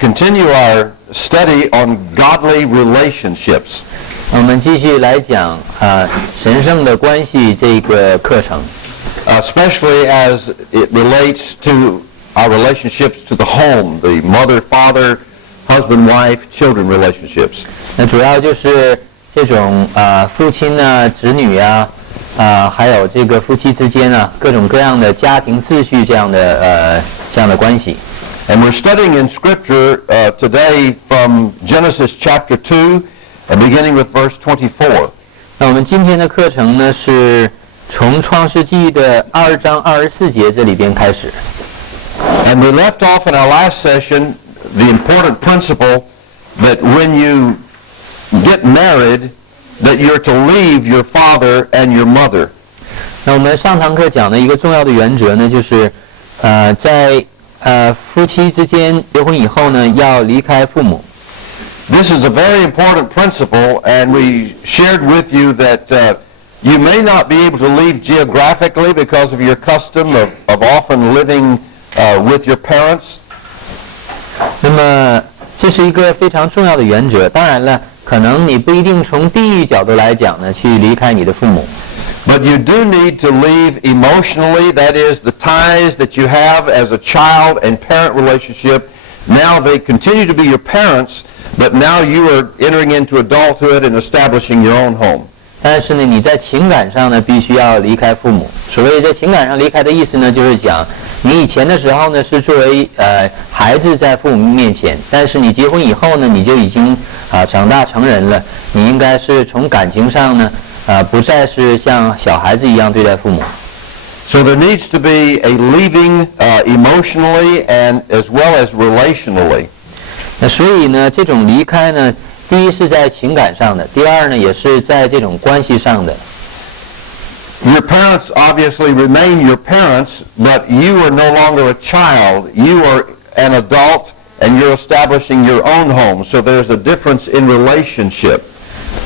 continue our study on godly relationships. 我们继续来讲神圣的关系这个课程。Especially as it relates to our relationships to the home, the mother, father, husband, wife, children relationships. 那主要就是这种父亲啊、子女啊，还有这个夫妻之间啊，各种各样的家庭秩序这样的关系。And we're studying in Scripture today from Genesis chapter 2, beginning with verse 24. 那我们今天的课程呢是从创世纪的2章24节这里边开始。And we left off in our last session the important principle that when you get married, that you're to leave your father and your mother. 那我们上堂课讲的一个重要的原则呢，就是在夫妻之间结婚以后呢，要离开父母。This is a very important principle, and we shared with you that you may not be able to leave geographically because of your custom of often living with your parents. 那么这是一个非常重要的原则。当然了，可能你不一定从地域角度来讲呢，去离开你的父母。But you do need to leave emotionally, that is, the ties that you have as a child and parent relationship. Now they continue to be your parents, but now you are entering into adulthood and establishing your own home. 但是呢，你在情感上呢，必须要离开父母。所谓在情感上离开的意思呢，就是讲你以前的时候呢，是作为孩子在父母面前，但是你结婚以后呢，你就已经长大成人了，你应该是从感情上呢，不再是像小孩子一样对待父母。So there needs to be a leaving emotionally and as well as relationally. 那所以呢，这种离开呢，第一是在情感上的，第二呢，也是在这种关系上的。Your parents obviously remain your parents, but you are no longer a child. You are an adult, and you're establishing your own home. So there's a difference in relationship.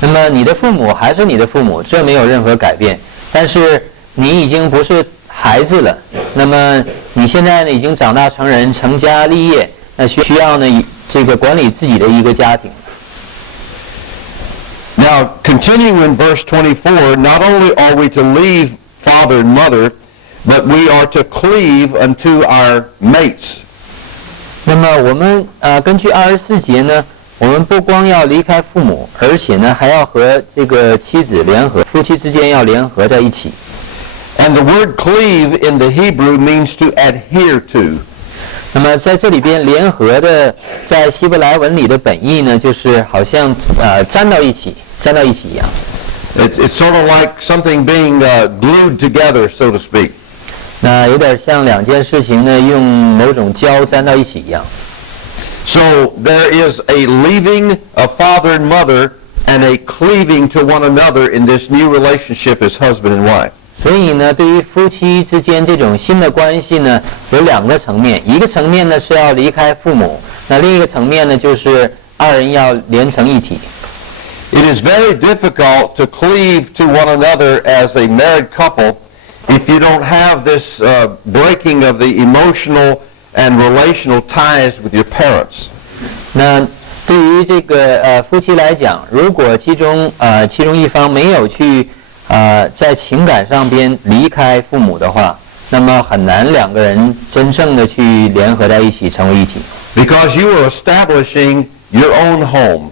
那么你的父母还是你的父母，这没有任何改变。但是你已经不是孩子了，那么你现在呢已经长大成人，成家立业，那需要呢这个管理自己的一个家庭。Now, continuing in verse 24, not only are we to leave father and mother, but we are to cleave unto our mates. 那么我们根据24节呢，我们不光要离开父母，而且呢还要和这个妻子联合，夫妻之间要联合在一起。And the word cleave in the Hebrew means to adhere to. 那么在这里边联合的，在希伯来文里的本意呢，就是好像粘到一起一样。It's sort of like something being glued together, so to speak. 那有点像两件事情呢，用某种胶粘到一起一样。So there is a leaving of father and mother and a cleaving to one another in this new relationship as husband and wife. 所以呢，对于夫妻之间这种新的关系呢，有两个层面。一个层面呢是要离开父母，那另一个层面呢就是二人要连成一体。It is very difficult to cleave to one another as a married couple if you don't have this breaking of the emotional and relational ties with your parents. 那对于这个夫妻来讲，如果其中一方没有去在情感上边离开父母的话，那么很难两个人真正的去联合在一起成为一体。Because you are establishing your own home.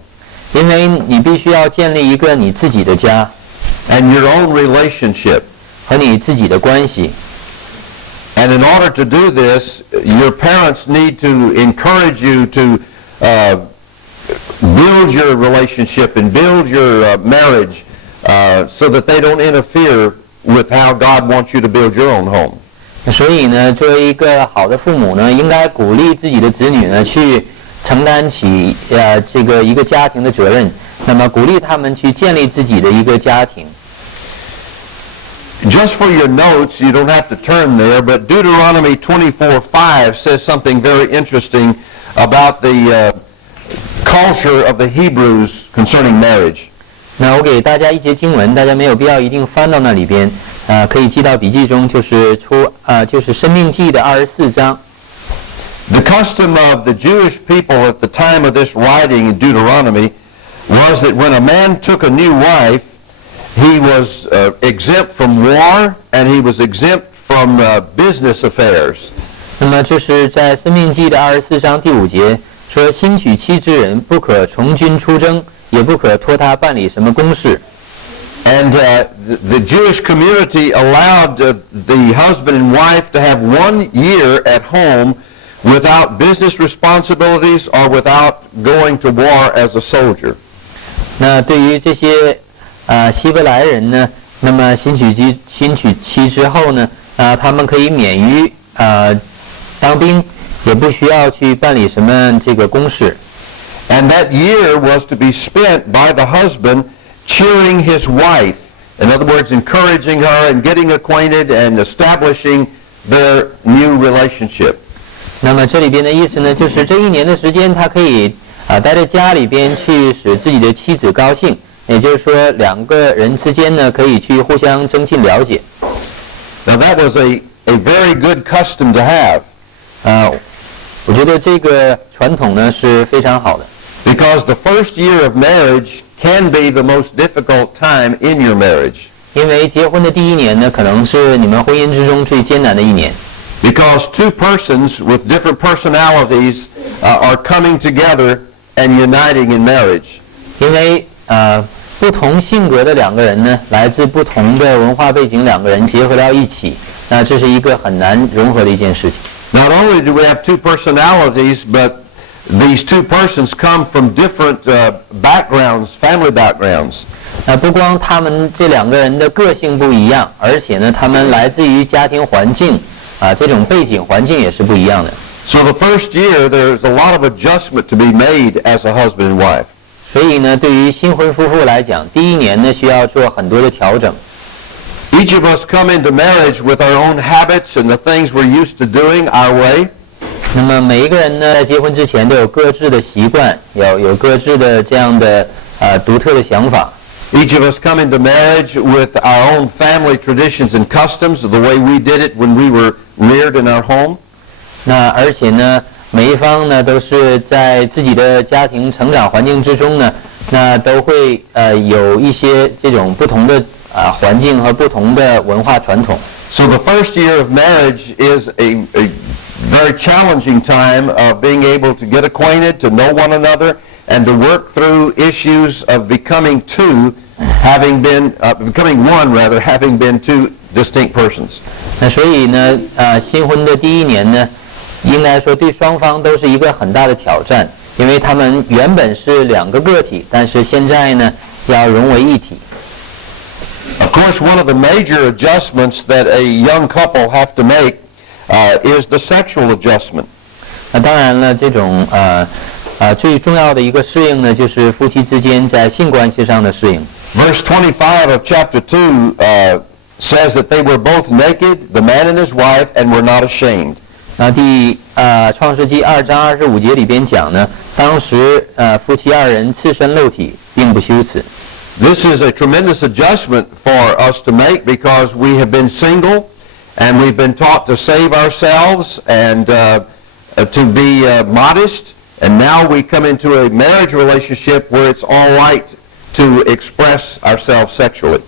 因为你必须要建立一个你自己的家 and your own relationship. 和你自己的关系。And in order to do this, your parents need to encourage you to build your relationship and build your marriage so that they don't interfere with how God wants you to build your own home. 所以呢，作为一个好的父母呢，应该鼓励自己的子女呢去承担起这个一个家庭的责任，那么鼓励他们去建立自己的一个家庭。Just for your notes, you don't have to turn there, but Deuteronomy 24:5 says something very interesting about the culture of the Hebrews concerning marriage. 那我给大家一节经文，大家没有必要一定翻到那里边，可以记到笔记中，就是申命记的24章。The custom of the Jewish people at the time of this writing in Deuteronomy was that when a man took a new wife, he was exempt from war and he was exempt from business affairs. 那么这是在申命记的24章第5节说，新娶妻之人不可从军出征，也不可托他办理什么公事。And the Jewish community allowed the husband and wife to have 1 year at home without business responsibilities or without going to war as a soldier. 那对于这些希伯来人呢，那么新娶妻之后呢，他们可以免于当兵，也不需要去办理什么这个公事。And that year was to be spent by the husband cheering his wife. In other words, encouraging her and getting acquainted and establishing their new relationship. 那么这里边的意思呢，就是这1年的时间，他可以待在家里边去使自己的妻子高兴，也就是说2个人之间呢可以去互相增进了解。Now that was a very good custom to have. 我觉得这个传统呢是非常好的。Because the first year of marriage can be the most difficult time in your marriage. 因为结婚的第1年呢，可能是你们婚姻之中最艰难的1年。Because two persons with different personalities are coming together and uniting in marriage. 因为不同性格的2个人呢，来自不同的文化背景，2个人结合到一起，那这是一个很难融合的一件事情。Not only do we have two personalities, but these two persons come from different backgrounds, family backgrounds. 不光他们这2个人的个性不一样，而且呢，他们来自于家庭环境这种背景环境也是不一样的。So the first year there's a lot of adjustment to be made as a husband and wife. 所以呢，对于新婚夫妇来讲，第1年呢需要做很多的调整。Each of us come into marriage with our own habits and the things we're used to doing our way. 那么每一个人呢，在结婚之前都有各自的习惯，有各自的这样的独特的想法。Each of us come into marriage with our own family traditions and customs, the way we did it when we were reared in our home. 那而且呢，每一方呢都是在自己的家庭成长环境之中呢，那都会有一些这种不同的环境和不同的文化传统。So the first year of marriage is a very challenging time of being able to get acquainted, to know one another, and to work through issues of becoming two distinct persons. 那所以呢，新婚的第1年呢，应该说对双方都是一个很大的挑战，因为他们原本是2个个体，但是现在呢要融为一体。Of course, one of the major adjustments that a young couple have to make is the sexual adjustment. 那当然了，这种最重要的一个适应呢，就是夫妻之间在性关系上的适应。Verse 25 of chapter 2 says that they were both naked, the man and his wife, and were not ashamed. 创世纪2章25节里边讲呢，当时夫妻2人赤身露体，并不羞耻。This is a tremendous adjustment for us to make because we have been single and we've been taught to save ourselves and to be modest, and now we come into a marriage relationship where it's all right to express ourselves sexually.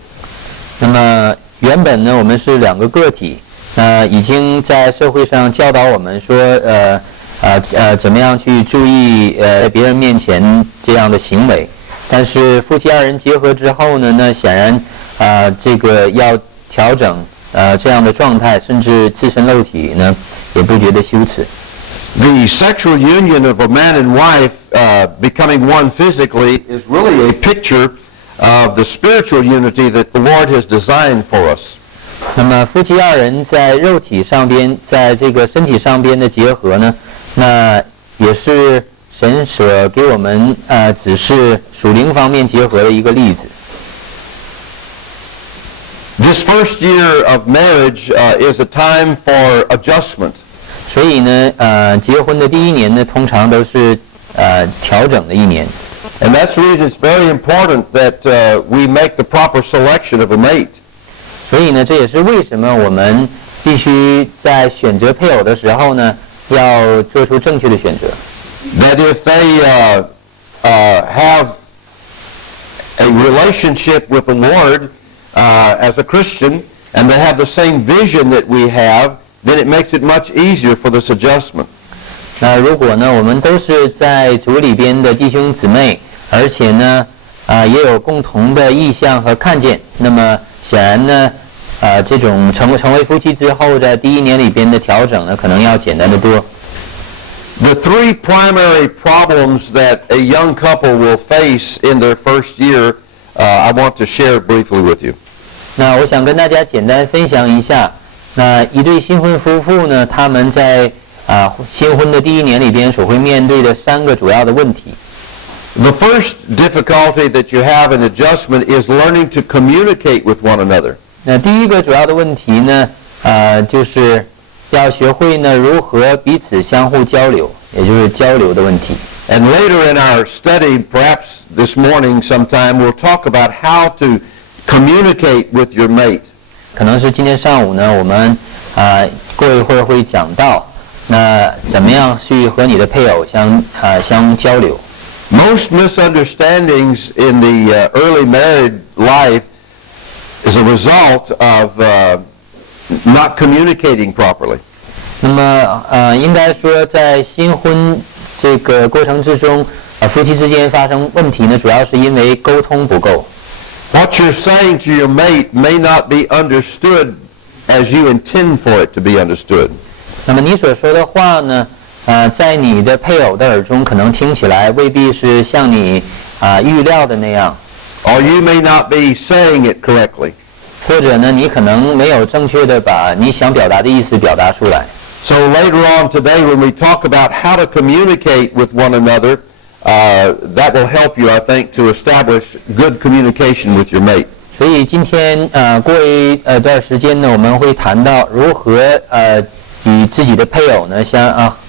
那么原本呢，我们是2个个体，已经在社会上教导我们说，怎么样去注意在别人面前这样的行为。但是夫妻2人结合之后呢，那显然这个要调整这样的状态，甚至赤身露体呢，也不觉得羞耻。The sexual union of a man and wife becoming one physically is really a picture of the spiritual unity that the Lord has designed for us. 那么夫妻2人在肉体上边，在这个身体上边的结合呢，那也是神所给我们只是属灵方面结合的一个例子。This first year of marriage is a time for adjustment. 所以呢，结婚的第1年呢，通常都是调整的1年。And that's the reason it's very important that we make the proper selection of a mate. 所以呢，这也是为什么我们必须在选择配偶的时候呢，要做出正确的选择。That if they have a relationship with the Lord as a Christian, and they have the same vision that we have, then it makes it much easier for this adjustment. 那如果呢，我们都是在主里边的弟兄姊妹，而且呢，也有共同的意向和看见，那么显然呢，这种成为夫妻之后的第1年里边的调整呢，可能要简单得多。The three primary problems that a young couple will face in their first year, I want to share briefly with you. 那我想跟大家简单分享一下，那一对新婚夫妇呢，他们在新婚的第1年里边所会面对的3个主要的问题。The first difficulty that you have in adjustment is learning to communicate with one another. 那第一个主要的问题呢，就是要学会呢如何彼此相互交流，也就是交流的问题。And later in our study, perhaps this morning sometime, we'll talk about how to communicate with your mate. 可能是今天上午呢，我们过一会儿会讲到，那怎么样去和你的配偶相交流。Most misunderstandings in the early married life is a result of not communicating properly. 那么应该说在新婚这个过程之中，夫妻之间发生问题呢，主要是因为沟通不够。What you're saying to your mate may not be understood as you intend for it to be understood. 那么你所说的话呢，在你的配偶的耳中可能听起来未必是像你预料的那样。Or you may not be saying it correctly. 或者呢，你可能没有正确的把你想表达的意思表达出来。So later on today, when we talk about how to communicate with one another, that will help you, I think, to establish good communication with your mate. 所以今天过一段时间呢，我们会谈到如何与自己的配偶呢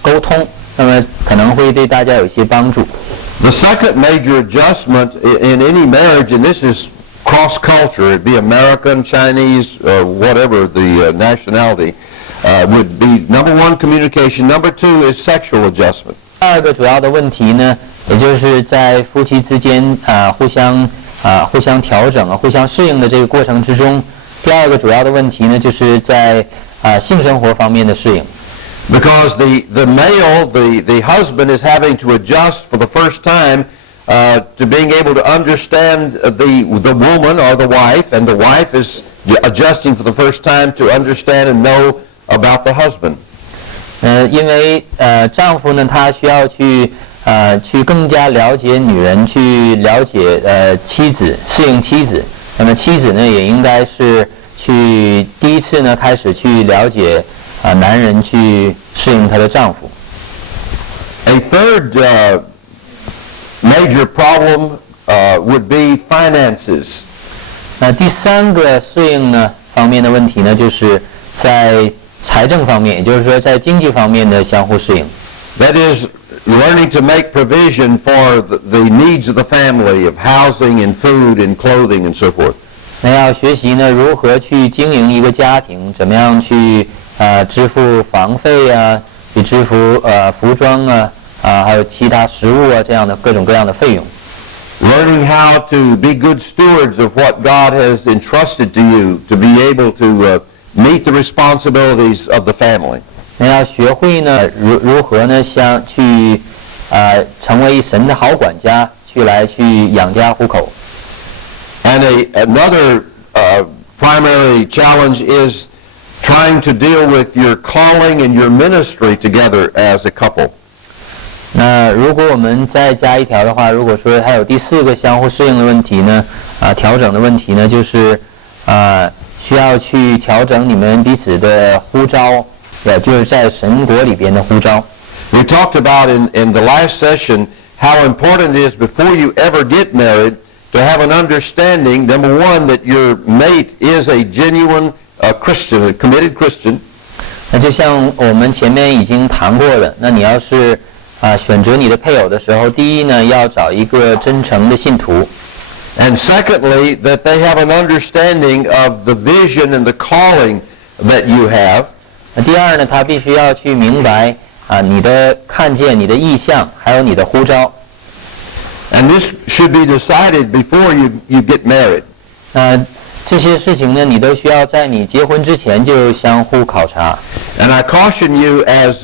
沟通，那么可能会对大家有一些帮助。The second major adjustment in any marriage, and this is cross-culture, it'd be American, Chinese, whatever the nationality, would be number one, communication. Number two is sexual adjustment. 第二个主要的问题呢，也就是在夫妻之间互相调整互相适应的这个过程之中，第二个主要的问题呢，就是在性生活方面的适应。Because the male, the husband is having to adjust for the first time to being able to understand the woman or the wife, and the wife is adjusting for the first time to understand and know about the husband. 因为丈夫呢，他需要去更加了解女人，去了解妻子，适应妻子。那么妻子呢，也应该是去第一次呢开始去了解男人，去适应她的丈夫。A third major problem would be finances. 那第3个适应呢方面的问题呢，就是在财政方面，也就是说在经济方面的相互适应。That is, learning to make provision for the needs of the family, of housing and food and clothing and so forth. 那要学习呢如何去经营一个家庭，怎么样去支付房费去支付服装还有其他食物这样的各种各样的费用。Learning how to be good stewards of what God has entrusted to you, to be able to meet the responsibilities of the family. 那要学会呢如何呢去成为神的好管家，去养家糊口。And another primary challenge is trying to deal with your calling and your ministry together as a couple. 那如果我们再加一条的话，如果说还有第4个相互适应的问题呢，调整的问题呢，就是需要去调整你们彼此的呼召，也就是在神国里边的呼召。We talked about in the last session how important it is before you ever get married to have an understanding, number one, that your mate is a genuine Christian, a committed Christian. 那就像我们前面已经谈过的，那你要是选择你的配偶的时候，第一呢，要找一个真诚的信徒。And secondly, that they have an understanding of the vision and the calling that you have. 第二呢，他必须要去明白你的看见、你的意向，还有你的呼召。And this should be decided before you get married. 这些事情呢，你都需要在你结婚之前就相互考察。And I caution you as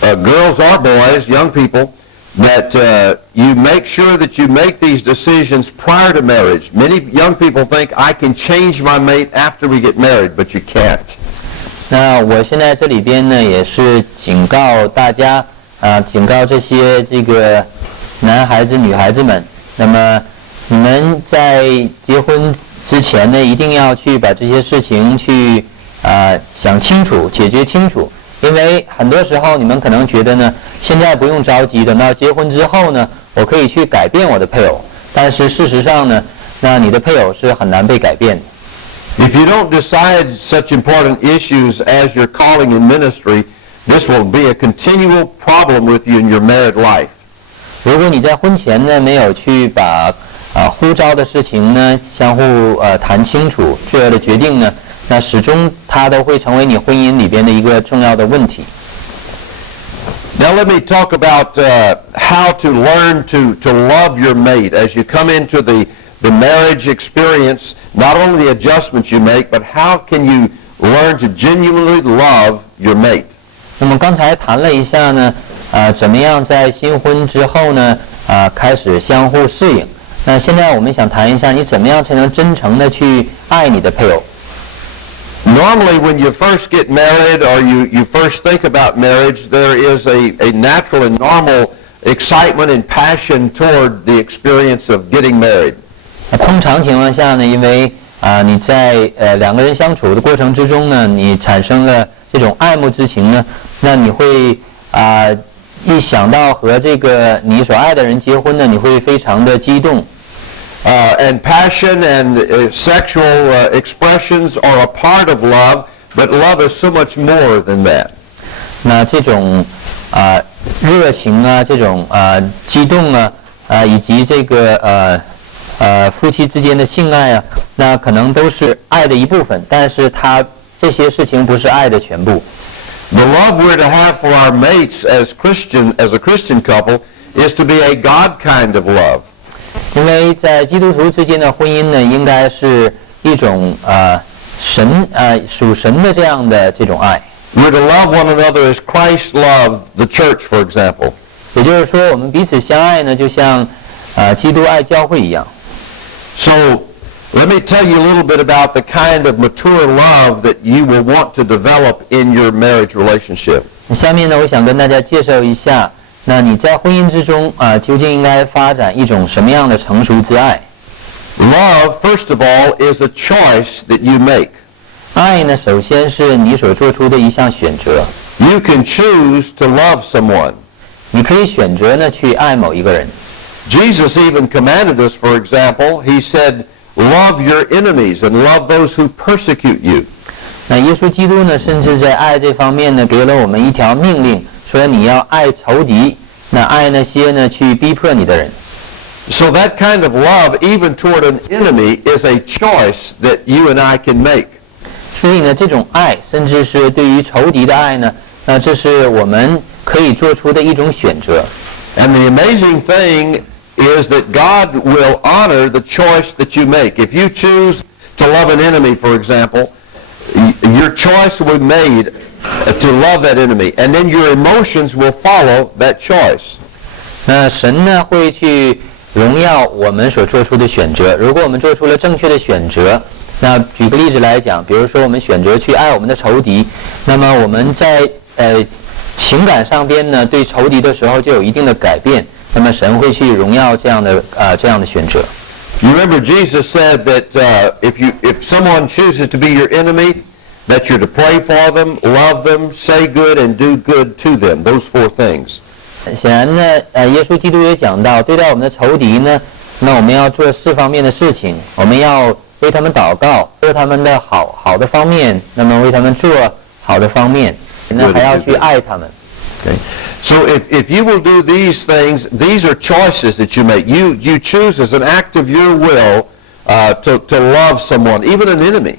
girls or boys, young people, that you make sure that you make these decisions prior to marriage. Many young people think I can change my mate after we get married, but you can't. 那我现在这里边呢，也是警告大家警告这些男孩子、女孩子们，那么你们在结婚之前呢，一定要去把这些事情去想清楚、解决清楚。因为很多时候你们可能觉得呢，现在不用着急，等到结婚之后呢，我可以去改变我的配偶。但是事实上呢，那你的配偶是很难被改变的。If you don't decide such important issues as your calling in ministry, this will be a continual problem with you in your married life. 如果你在婚前呢没有去把呼召的事情呢相互谈清楚，最后的决定呢，那始终它都会成为你婚姻里边的一个重要的问题。Now let me talk about how to learn to love your mate as you come into the marriage experience, not only the adjustments you make, but how can you learn to genuinely love your mate? 那么刚才谈了一下呢，怎么样在新婚之后呢，开始相互适应。那现在我们想谈一下，你怎么样才能真诚的去爱你的配偶。Normally, when you first get married or you first think about marriage, there is a natural and normal excitement and passion toward the experience of getting married. 通常情况下呢，因为你在两个人相处的过程之中呢，你产生了这种爱慕之情呢，那你会一想到和这个你所爱的人结婚呢，你会非常的激动。And passion and sexual expressions are a part of love, but love is so much more than that. 那这种热情啊，这种激动啊，以及这个夫妻之间的性爱啊，那可能都是爱的一部分，但是这些事情不是爱的全部。The love we're to have for our mates as a Christian couple is to be a God kind of love. 因为在基督徒之间的婚姻呢，应该是一种属神的这样的这种爱。We're to love one another as Christ loved the church, for example. 也就是说，我们彼此相爱呢，就像基督爱教会一样。So let me tell you a little bit about the kind of mature love that you will want to develop in your marriage relationship. 下面呢，我想跟大家介绍一下，那你在婚姻之中究竟应该发展一种什么样的成熟之爱？ Love, first of all, is a choice that you make. 爱呢，首先是你所做出的一项选择。You can choose to love someone. 你可以选择呢去爱某一个人。Jesus even commanded us, for example, he said, love your enemies and love those who persecute you. 那耶稣基督呢，甚至在爱这方面呢，给了我们一条命令，说你要爱仇敌，那爱那些呢去逼迫你的人。So that kind of love, even toward an enemy, is a choice that you and I can make. 所以呢，这种爱，甚至是对于仇敌的爱呢，那这是我们可以做出的一种选择。And the amazing thing is that God will honor the choice that you make. If you choose to love an enemy, for example, your choice will be made to love that enemy, and then your emotions will follow that choice. 那神呢会去荣耀我们所做出的选择。如果我们做出了正确的选择，那举个例子来讲，比如说我们选择去爱我们的仇敌，那么我们在情感上边呢对仇敌的时候就有一定的改变。那么神会去荣耀这样的选择。You remember Jesus said that if someone chooses to be your enemy, that you're to pray for them, love them, say good, and do good to them. Those 4 things. 显然呢，耶稣基督也讲到，对待我们的仇敌呢，那我们要做4方面的事情。我们要为他们祷告，做他们的好的方面，那么为他们做好的方面，那还要去爱他们。Okay. So if you will do these things, these are choices that you make. You choose as an act of your will to love someone, even an enemy.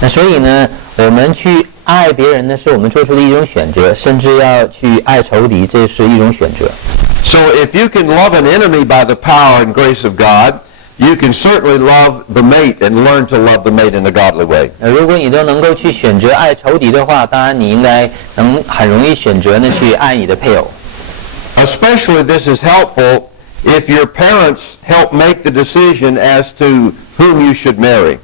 那所以呢，我们去爱别人呢是我们做出的一种选择，甚至要去爱仇敌，这是一种选择。So if you can love an enemy by the power and grace of God, you can certainly love the mate and learn to love the mate in a godly way. 如果你都能够去选择爱仇敌的话，当然你应该能很容易选择呢去爱你的配偶。Especially this is helpful if your parents help make the decision as to whom you should marry.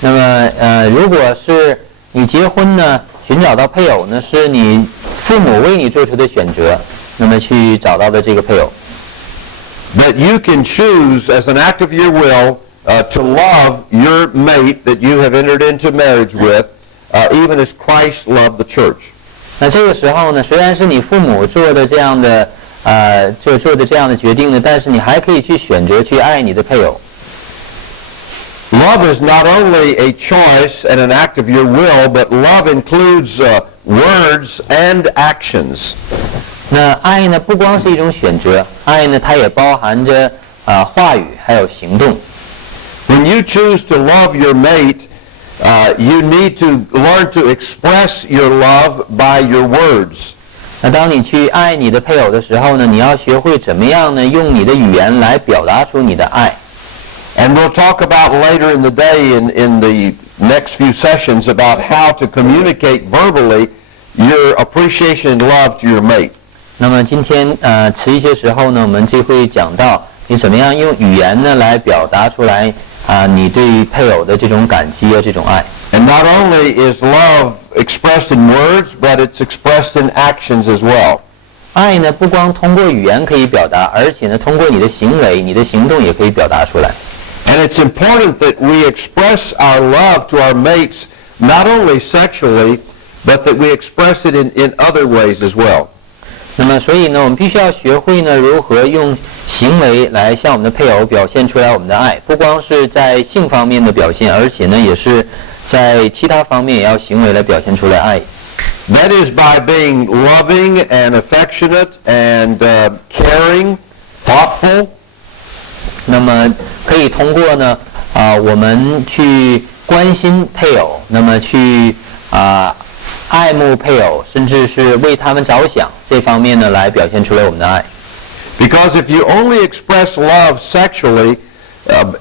那么如果是你结婚呢，寻找到配偶呢，是你父母为你做出的选择，那么去找到的这个配偶。That you can choose as an act of your will to love your mate that you have entered into marriage with, even as Christ loved the church. 那这个时候呢，虽然是你父母做的这样的做的这样的决定呢，但是你还可以去选择去爱你的配偶。Love is not only a choice and an act of your will, but love includes words and actions. 那爱呢，不光是一种选择，爱呢，它也包含着话语还有行动。When you choose to love your mate, you need to learn to express your love by your words. 那当你去爱你的配偶的时候呢，你要学会怎么样呢，用你的语言来表达出你的爱。And we'll talk about later in the day in the next few sessions about how to communicate verbally your appreciation and love to your mate. 那么今天迟一些时候呢，我们就会讲到你怎么样用语言呢来表达出来你对配偶的这种感激这种爱。And not only is love expressed in words, but it's expressed in actions as well. 爱呢不光通过语言可以表达，而且呢通过你的行为、你的行动也可以表达出来。And it's important that we express our love to our mates not only sexually, but that we express it in other ways as well. 那么所以呢，我们必须要学会呢如何用行为来向我们的配偶表现出来我们的爱，不光是在性方面的表现，而且呢也是在其他方面也要行为来表现出来爱。That is by being loving and affectionate and caring, thoughtful. 那么可以通过呢我们去关心配偶，那么去爱慕配偶，甚至是为他们着想，这方面呢来表现出来我们的爱。Because if you only express love sexually,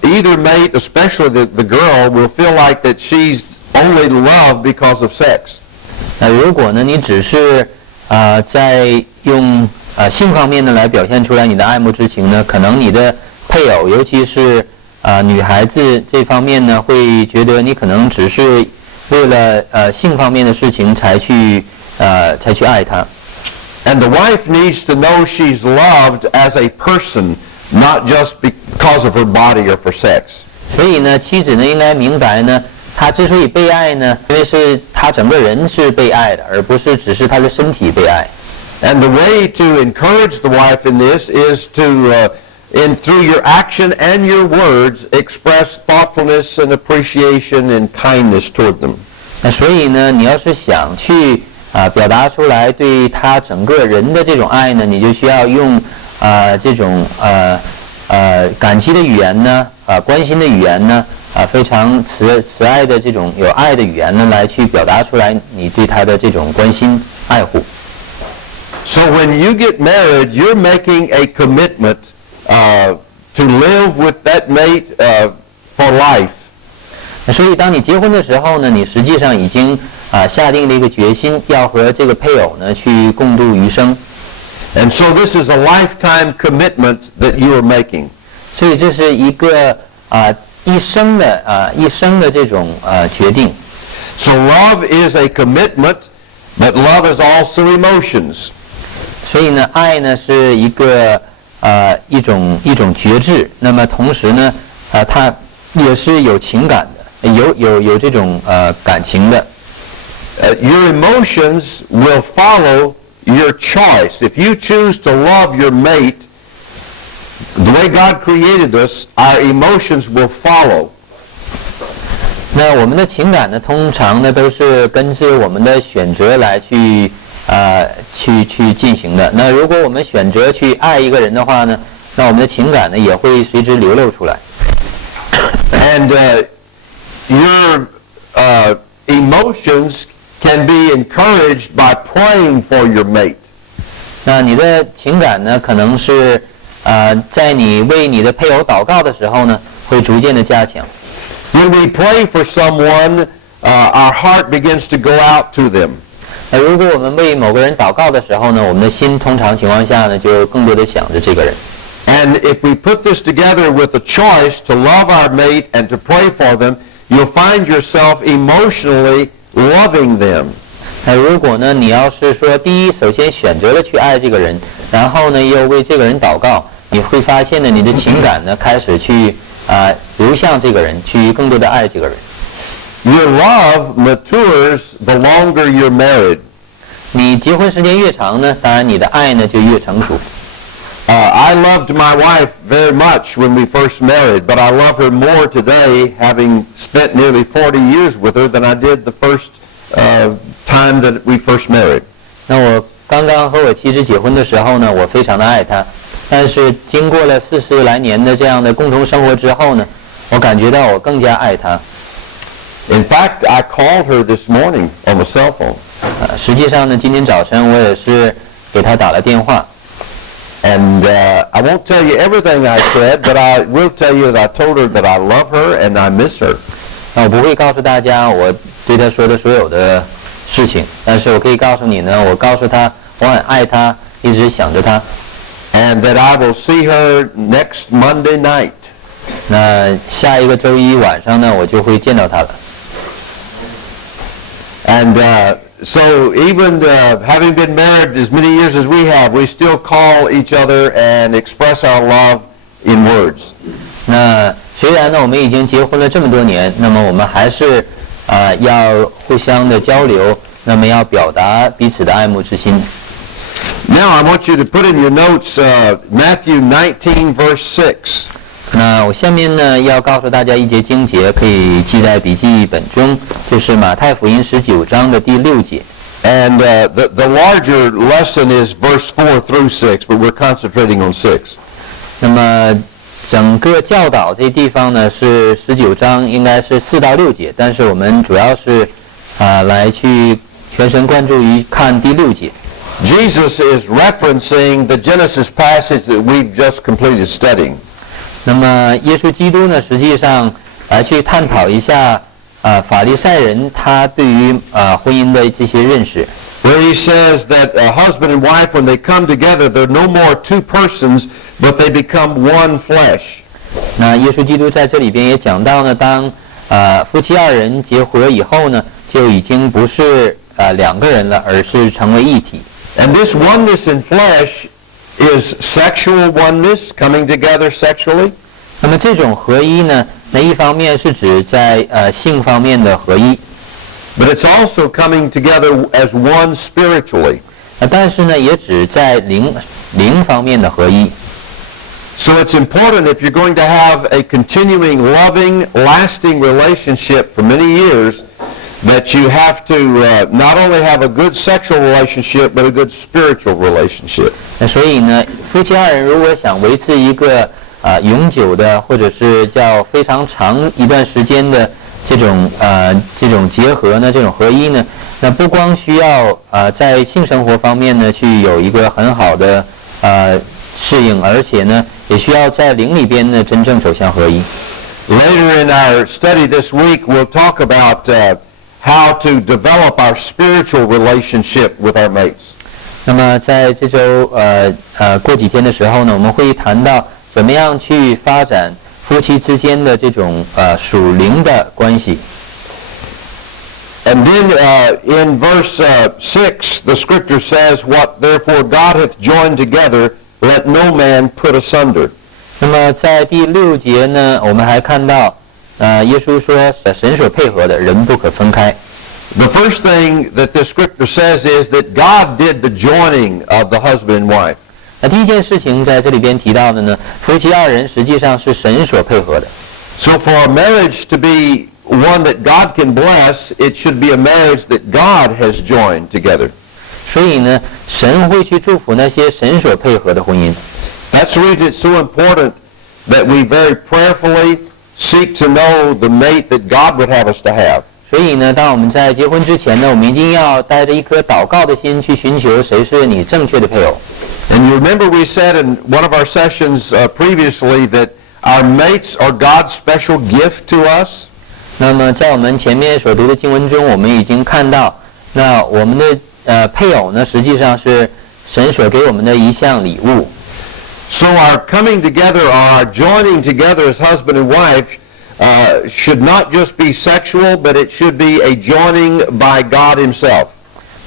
either mate, especially the girl, will feel like that she's only loved because of sex. 那如果呢你只是在用性方面呢来表现出来你的爱慕之情呢，可能你的配偶，尤其是女孩子这方面呢，会觉得你可能只是为了性方面的事情才去爱她。And the wife needs to know she's loved as a person, not just because of her body or for sex. 所以呢，妻子呢应该明白呢，她之所以被爱呢，因为是她整个人是被爱的，而不是只是她的身体被爱。And the way to encourage the wife in this is to through your action and your words, express thoughtfulness and appreciation and kindness toward them. 那所以呢，你要是想去表达出来对他整个人的这种爱呢，你就需要用这种感激的语言呢，关心的语言呢，非常慈爱的这种有爱的语言呢，来去表达出来你对他的这種關心愛護。So when you get married, you're making a commitment to live with that mate for life. 所以当你结婚的时候呢，你实际上已经下定了一个决心，要和这个配偶呢去共度余生。And so this is a lifetime commitment that you are making. 所以这是一个一生的这种决定。So love is a commitment, but love is also emotions. 所以呢，爱呢是一个一种觉知，那么同时呢，它也是有情感的，有这种感情的。Your emotions will follow your choice. If you choose to love your mate, the way God created us, our emotions will follow. 那我们的情感呢，通常呢都是根据我们的选择来去进行的。那如果我们选择去爱一个人的话呢，那我们的情感呢也会随之流露出来。And your emotions can be encouraged by praying for your mate. 那你的情感呢，可能是在你为你的配偶祷告的时候呢，会逐渐的加强。When we pray for someone, our heart begins to go out to them. 如果我们为某个人祷告的时候呢，我们的心通常情况下呢，就更多的想着这个人。And if we put this together with a choice to love our mate and to pray for them, you'll find yourself emotionally loving them. 如果呢，你要是说第一，首先选择了去爱这个人，然后呢，又为这个人祷告，你会发现呢，你的情感呢开始去流向这个人，去更多的爱这个人。Your love matures the longer you're married. 你结婚时间越长呢，当然你的爱呢就越成熟。I loved my wife very much when we first married, but I love her more today, having spent nearly 40 years with her, than I did the first time that we first married. 那我刚刚和我妻子结婚的时候呢，我非常的爱她，但是经过了40来年的这样的共同生活之后呢，我感觉到我更加爱她。In fact, I called her this morning on the cell phone. 实际上呢，今天早晨我也是给她打了电话。And I won't tell you everything I said, but I will tell you that I told her that I love her and I miss her. 那我不会告诉大家我对她说的所有的事情，但是我可以告诉你呢，我告诉她我很爱她，一直想着她。And that I will see her next Monday night. 那下一个周一晚上呢，我就会见到她了。And so even having been married as many years as we have, we still call each other and express our love in words. 那虽然呢，我们已经结婚了这么多年，那么我们还是要互相的交流，那么要表达彼此的爱慕之心。Now I want you to put in your notes Matthew 19 verse 6. 那我下面呢要告诉大家一节经节，可以记在笔记本中，就是马太福音19章的第6节。And the larger lesson is verse 4 through 6, but we're concentrating on 6. 那么整个教导这地方呢是19章，应该是4到6节，但是我们主要是来去全神贯注于看第6节。Jesus is referencing the Genesis passage that we've just completed studying. 那么耶稣基督呢，实际上来去探讨一下法利赛人他对于婚姻的这些认识。Where he says that a husband and wife, when they come together, they're no more two persons, but they become one flesh. 那耶稣基督在这里边也讲到呢，当夫妻二人结合以后呢，就已经不是两个人了，而是成为一体。And this oneness in flesh is sexual oneness, coming together sexually. 那么这种合一呢，那一方面是指在性方面的合一， But it's also coming together as one spiritually. 但是呢，也指在灵方面的合一。So it's important if you're going to have a continuing, loving, lasting relationship for many years, that you have to not only have a good sexual relationship, but a good spiritual relationship. 那所以呢，夫妻二人如果想维持一个永久的，或者是叫非常长一段时间的这种结合呢，这种合一呢，那不光需要在性生活方面呢去有一个很好的适应，而且呢也需要在灵里边呢真正走向合一。Later in our study this week, we'll talk about how to develop our spiritual relationship with our mates. 那么在这周过几天的时候呢，我们会谈到怎么样去发展夫妻之间的这种属灵的关系。And then in verse 6, the scripture says, "What therefore God hath joined together, let no man put asunder." 那么在第6节呢，我们还看到耶稣说神所配合的人不可分开。The first thing that the scripture says is that God did the joining of the husband and wife. 那第一件事情在这里边提到的呢，夫妻二人实际上是神所配合的。So for a marriage to be one that God can bless, it should be a marriage that God has joined together. 所以呢，神会去祝福那些神所配合的婚姻。That's the reason it's so important that we very prayerfully seek to know the mate that God would have us to have. 所以呢，当我们在结婚之前呢，我们一定要带着一颗祷告的心去寻求谁是你正确的配偶。And you remember we said in one of our sessions previously that our mates are God's special gift to us. 那么在我们前面所读的经文中，我们已经看到，那我们的配偶呢，实际上是神所给我们的一项礼物。So our coming together, or our joining together as husband and wife, should not just be sexual, but it should be a joining by God Himself.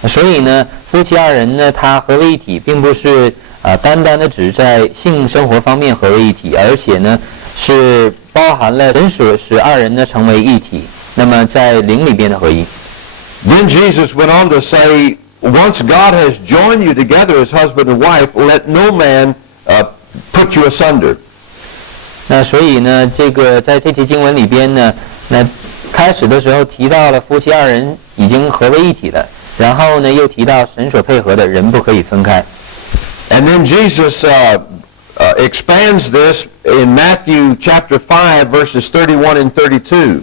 所以呢，夫妻二人呢，他合为一体，并不是单单的只在性生活方面合为一体，而且呢，是包含了神所使二人呢成为一体，那么在灵里边的合一。Then Jesus went on to say, once God has joined you together as husband and wife, let no man put you asunder. 那所以呢，这个在这节经文里边呢，那开始的时候提到了夫妻二人已经合为一体了，然后呢又提到神所配合的人不可以分开。And then Jesus expands this in Matthew chapter 5 verses 31 and 32.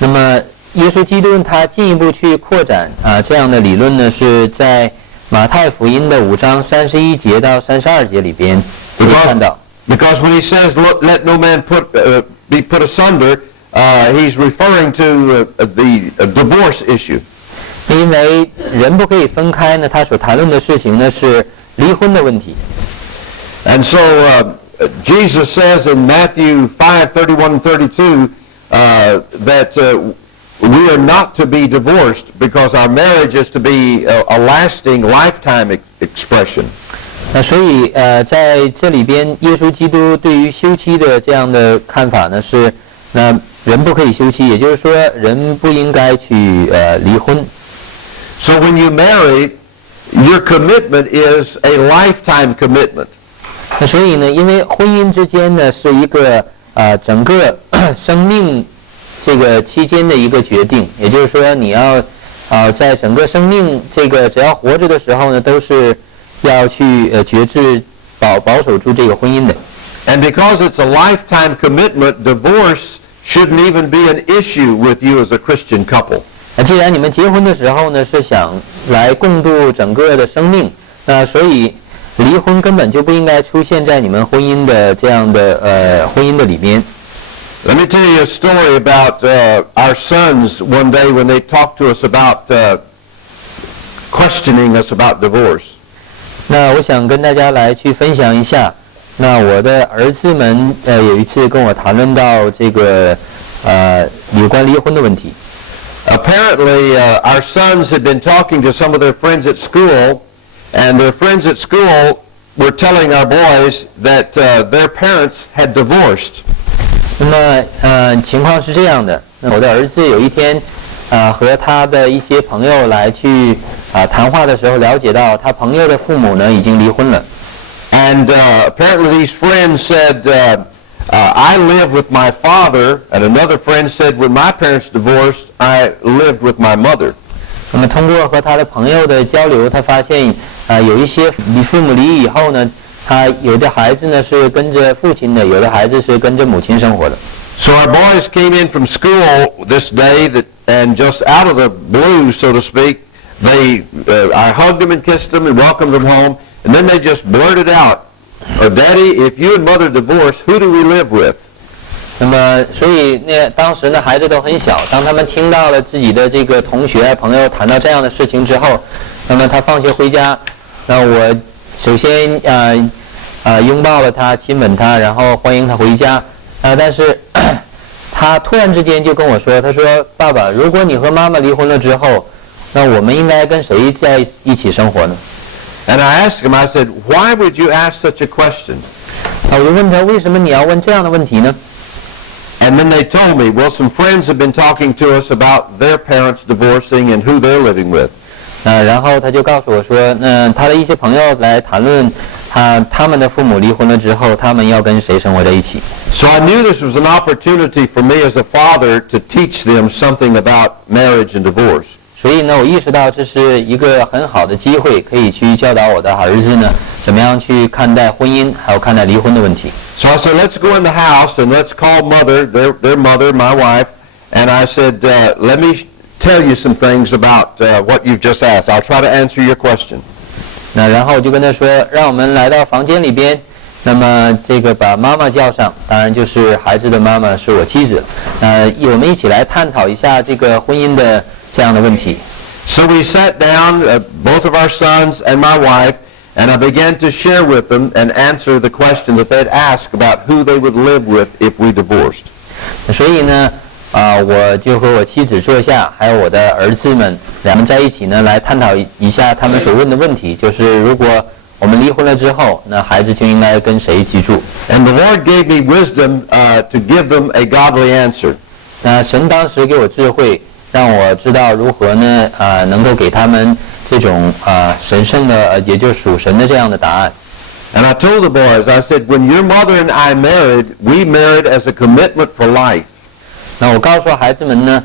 那么耶稣基督他进一步去扩展这样的理论呢，是在马太福音的5章31节到32节里边可以看到。Because when he says, let no man be put asunder, he's referring to the divorce issue. 因为人不可以分开呢，他所谈论的事情呢是离婚的问题。And so Jesus says in Matthew 5:31 and 32 that we are not to be divorced because our marriage is to be a lasting lifetime expression. 那所以在这里边，耶稣基督对于休妻的这样的看法呢是，那人不可以休妻，也就是说人不应该去离婚。So when you marry, your commitment is a lifetime commitment. 那所以呢，因为婚姻之间呢是一个整个生命这个期间的一个决定，也就是说你要在整个生命这个只要活着的时候呢，都是要去决志保守住这个婚姻的。And because it's a lifetime commitment, divorce shouldn't even be an issue with you as a Christian couple. 既然你们结婚的时候呢是想来共度整个的生命，所以离婚根本就不应该出现在你们婚姻的这样的婚姻的里面。Let me tell you a story about our sons one day when they talked to us about questioning us about divorce. 那我想跟大家来去分享一下，那我的儿子们有一次跟我谈论到这个有关离婚的问题。Apparently, our sons had been talking to some of their friends at school, and their friends at school were telling our boys that their parents had divorced. 那么情况是这样的，我的儿子有一天和他的一些朋友来去谈话的时候，了解到他朋友的父母呢已经离婚了。And apparently these friends said, I live with my father, and another friend said, when my parents divorced, I lived with my mother. 那么通过和他的朋友的交流，他发现有一些父母离异以后呢，他有的孩子呢是跟着父亲的，有的孩子是跟着母亲生活的。So our boys came in from school this day, and just out of the blue, so to speak, I hugged them and kissed them and welcomed them home, and then they just blurted out, Daddy, if you and Mother divorce, who do we live with? 那么，所以当时呢，孩子都很小。当他们听到了自己的这个同学朋友谈到这样的事情之后，那么他放学回家，那我首先拥抱了他，亲吻他，然后欢迎他回家。但是他突然之间就跟我说，他说：“爸爸，如果你和妈妈离婚了之后，那我们应该跟谁在一起生活呢？” And I asked him, I said, why would you ask such a question? 我就问他，为什么你要问这样的问题呢？ And then they told me, well, some friends have been talking to us about their parents divorcing and who they're living with. 然后他就告诉我说，他的一些朋友来谈论他们的父母离婚了之后，他们要跟谁生活在一起。So I knew this was an opportunity for me as a father to teach them something about marriage and divorce. 所以呢，我意识到这是一个很好的机会，可以去教导我的儿子呢，怎么样去看待婚姻，还有看待离婚的问题。So I said, let's go in the house and let's call their mother, my wife, and I said, let me tell you some things about what you've just asked. I'll try to answer your question. 那然后我就跟他说，让我们来到房间里边，那么这个把妈妈叫上，当然就是孩子的妈妈是我妻子。我们一起来探讨一下这个婚姻的这样的问题。So we sat down, both of our sons and my wife, and I began to share with them and answer the question that they'd asked about who they would live with if we divorced. 所以呢，我就和我妻子坐下，还有我的儿子们，两人在一起呢，来探讨一下他们所问的问题，就是如果我们离婚了之后，那孩子就应该跟谁居住？ And the Lord gave me wisdom to give them a godly answer. 那神当时给我智慧，让我知道如何呢，能够给他们这种神圣的，也就是属神的这样的答案。And I told the boys, I said, when your mother and I married, we married as a commitment for life. 那我告诉孩子们呢，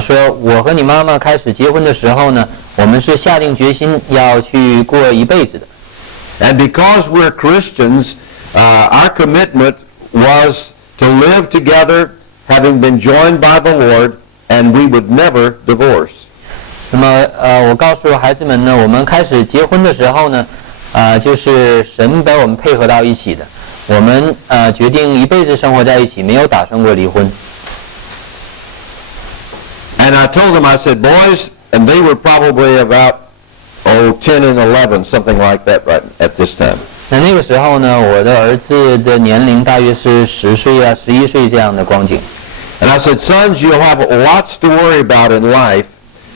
说我和你妈妈开始结婚的时候呢，我们是下定决心要去过一辈子的。And because we're Christians, our commitment was to live together, having been joined by the Lord, and we would never divorce. 那么我告诉孩子们呢，我们开始结婚的时候呢，就是神把我们配合到一起的，我们决定一辈子生活在一起，没有打算过离婚。And I told them, I said, boys, and they were probably about 10 and 11, something like that right at this time. 那个时候呢，我的儿子的年龄大约是10岁啊、11岁这样的光景。And I said, sons, you'll have lots to worry about in life,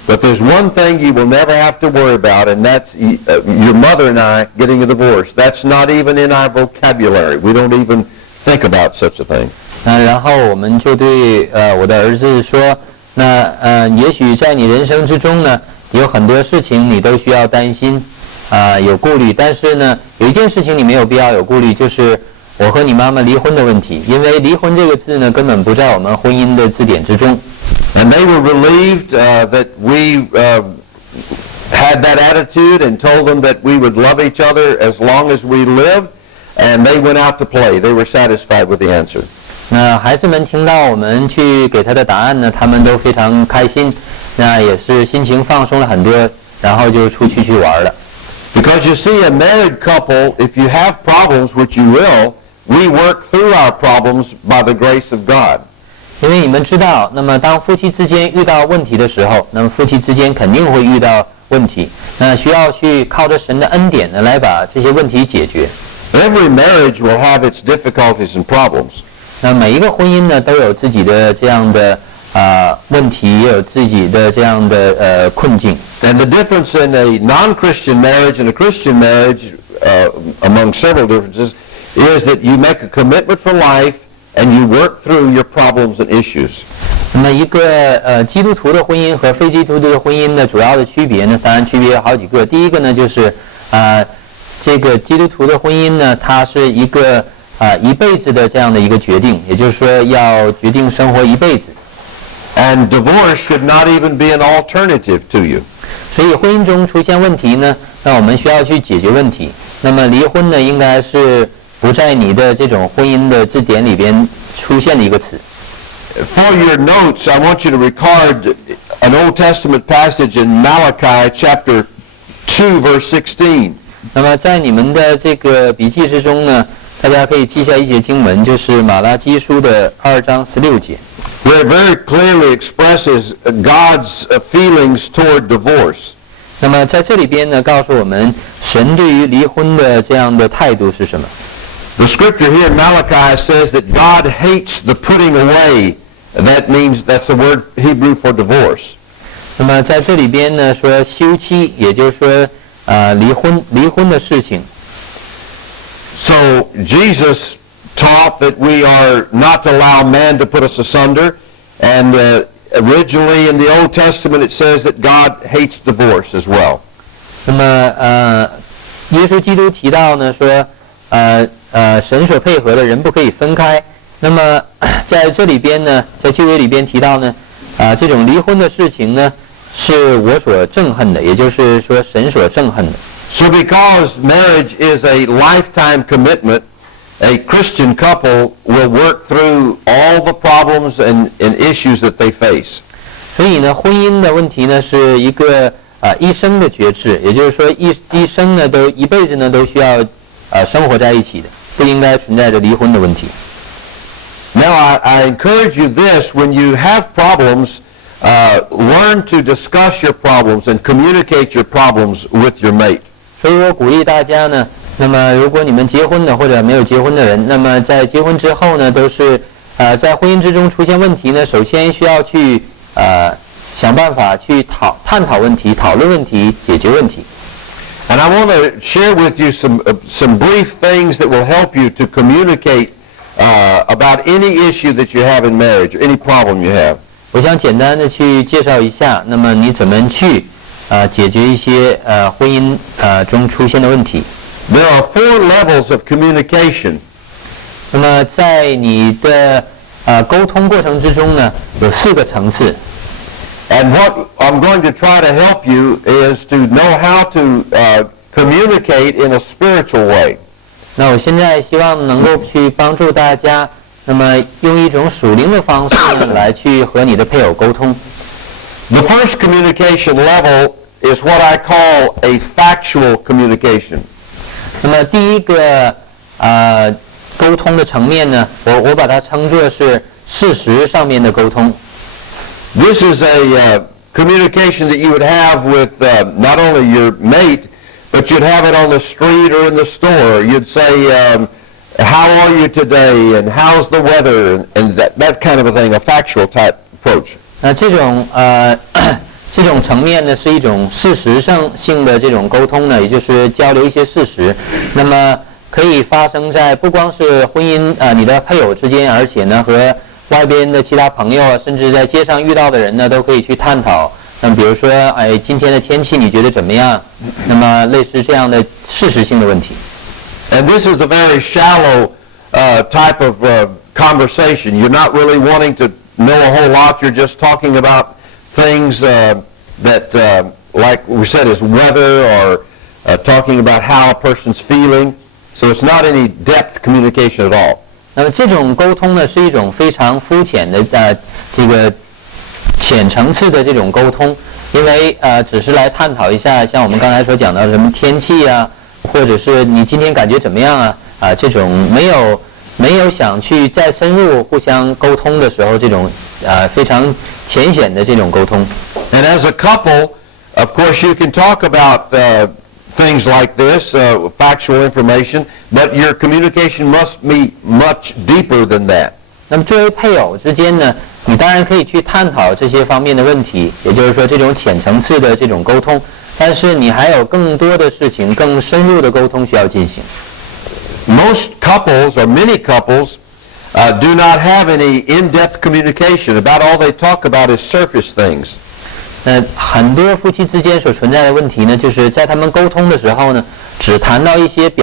but there's one thing you will never have to worry about, and that's your mother and I getting a divorce. That's not even in our vocabulary. We don't even think about such a thing. 然后我们就对我的儿子说，那也许在你人生之中呢，有很多事情你都需要担心，有顾虑，但是呢，有一件事情你没有必要有顾虑，就是我和你妈妈离婚的问题，因为离婚这个字呢，根本不在我们婚姻的字典之中。And they were relieved that we had that attitude and told them that we would love each other as long as we lived, and they went out to play. They were satisfied with the answer. 那孩子们听到我们去给他的答案呢，他们都非常开心，那也是心情放松了很多，然后就出去玩了。Because you see, a married couple, if you have problems, which you will, we work through our problems by the grace of God. 因为你们知道，那么当夫妻之间遇到问题的时候，那么夫妻之间肯定会遇到问题，那需要去靠着神的恩典呢，来把这些问题解决。Every marriage will have its difficulties and problems. 那每一个婚姻呢，都有自己的这样的问题，也有自己的这样的困境。And the difference in a non-Christian marriage and a Christian marriage, among several differences, is that you make a commitment for life and you work through your problems and issues. 那么一个基督徒的婚姻和非基督徒的婚姻的主要的区别呢，当然区别有好几个。第一个呢，就是这个基督徒的婚姻呢，它是一个一辈子的这样的一个决定，也就是说要决定生活一辈子。And divorce should not even be an alternative to you. 所以婚姻中出现问题呢，那我们需要去解决问题。那么离婚呢，应该是不在你的这种婚姻的字典里边出现的一个词。For your notes, I want you to record an Old Testament passage in Malachi chapter 2, verse 16. 那么在你们的这个笔记之中呢，大家可以记下一节经文，就是马拉基书的2章16节。Where it very clearly expresses God's feelings toward divorce. 那么在这里边呢，告诉我们神对于离婚的这样的态度是什么？ The scripture here in Malachi says that God hates the putting away. That means that's the word Hebrew for divorce. 那么在这里边呢，说休妻，也就是说离婚的事情。So Jesus taught that we are not to allow man to put us asunder, and originally in the Old Testament it says that God hates divorce as well. 那么耶稣基督提到呢，说神所配合的人不可以分开。那么在这里边呢，在旧约里边提到呢，这种离婚的事情呢，是我所憎恨的，也就是说神所憎恨的。So because marriage is a lifetime commitment, a Christian couple will work through all the problems and issues that they face. 所以呢，婚姻的问题呢是一个一生的决志，也就是说一生呢都一辈子呢都需要生活在一起的，不应该存在着离婚的问题。Now I encourage you this: when you have problems, learn to discuss your problems and communicate your problems with your mate. 所以我鼓励大家呢，那么如果你们结婚的或者没有结婚的人，那么在结婚之后呢，都是在婚姻之中出现问题呢，首先需要去想办法去探讨问题、讨论问题、解决问题。And I want to share with you some brief things that will help you to communicate about any issue that you have in marriage, or any problem you have. 我想简单的去介绍一下，那么你怎么去解决一些婚姻中出现的问题。There are 4 levels of communication. 那么在你的沟通过程之中呢，有4个层次。And what I'm going to try to help you is to know how to communicate in a spiritual way. 那我现在希望能够去帮助大家，那么用一种属灵的方式呢，来去和你的配偶沟通。The first communication level is what I call a factual communication. 那么第一个沟通的层面呢，我把它称作是事实上面的沟通。This is a communication that you would have with not only your mate, but you'd have it on the street or in the store. You'd say, how are you today, and how's the weather, and that kind of a thing, a factual type approach. 那这种层面呢，是一种事实性的这种沟通呢，也就是交流一些事实。那么可以发生在不光是婚姻你的配偶之间，而且呢和外边的其他朋友啊，甚至在街上遇到的人呢，都可以去探讨。那么比如说，今天的天气你觉得怎么样？那么类似这样的事实性的问题。And this is a very shallow type of conversation. You're not really wanting to know a whole lot. You're just talking about things that, like we said, is weather, or talking about how a person's feeling. So it's not any depth communication at all. 那么这种沟通呢，是一种非常肤浅的这个浅层次的这种沟通，因为只是来探讨一下，像我们刚才所讲到的什么天气啊，或者是你今天感觉怎么样啊，这种没有想去再深入互相沟通的时候，这种非常浅显的这种沟通。And as a couple, of course, you can talk about things like this, factual information, but your communication must be much deeper than that. 那么作为配偶之间呢，你当然可以去探讨这些方面的问题，也就是说这种浅层次的这种沟通，但是你还有更多的事情、更深入的沟通需要进行。Most couples, or many couples, do not have any in-depth communication. About all they talk about is surface things. 很多夫妻之间所存在的问题呢，就是在他们沟通的时候呢，只谈到一些表